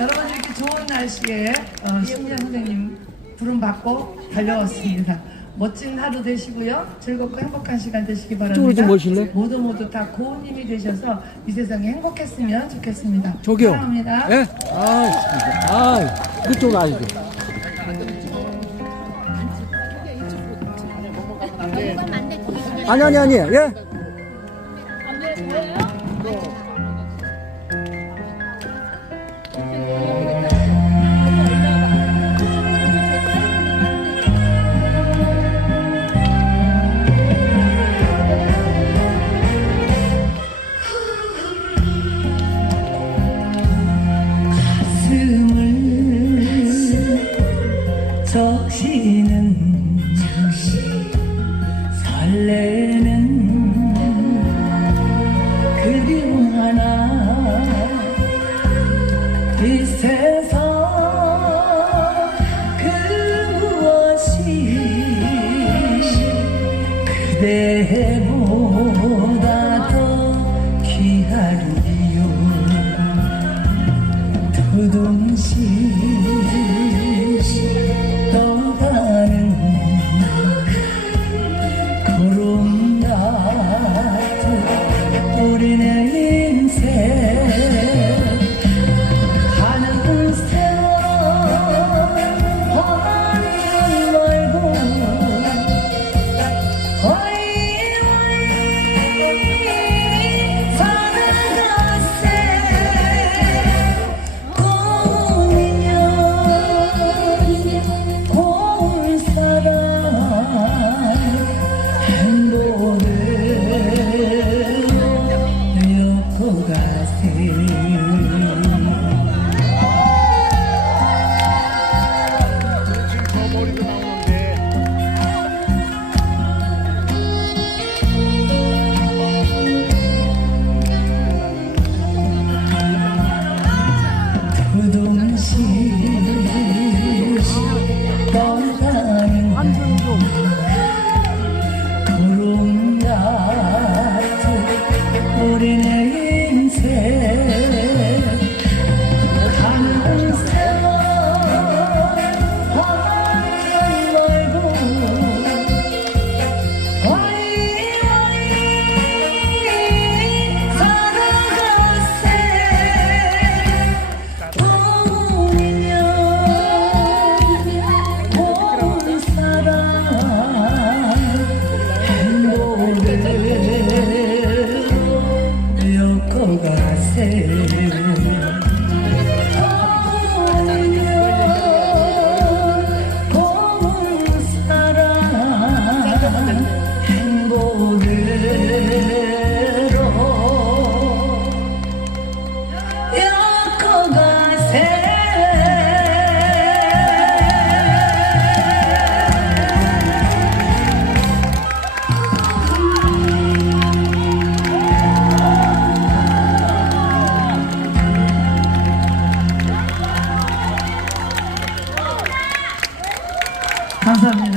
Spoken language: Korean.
여러분 이렇게 좋은 날씨에 어, 신년 선생님 부름 받고 달려왔습니다. 멋진 하루 되시고요. 즐겁고 행복한 시간 되시기 이쪽으로 바랍니다. 좀 모실래? 모두 모두 다 고운 힘이 되셔서 이 세상에 행복했으면 좋겠습니다. 저기요. 사랑합니다. 예? 아, 진짜. 아, 그쪽 아니죠. 아니, 아니, 아니. 예? 적시는 설레는 그림 하나 Назар мне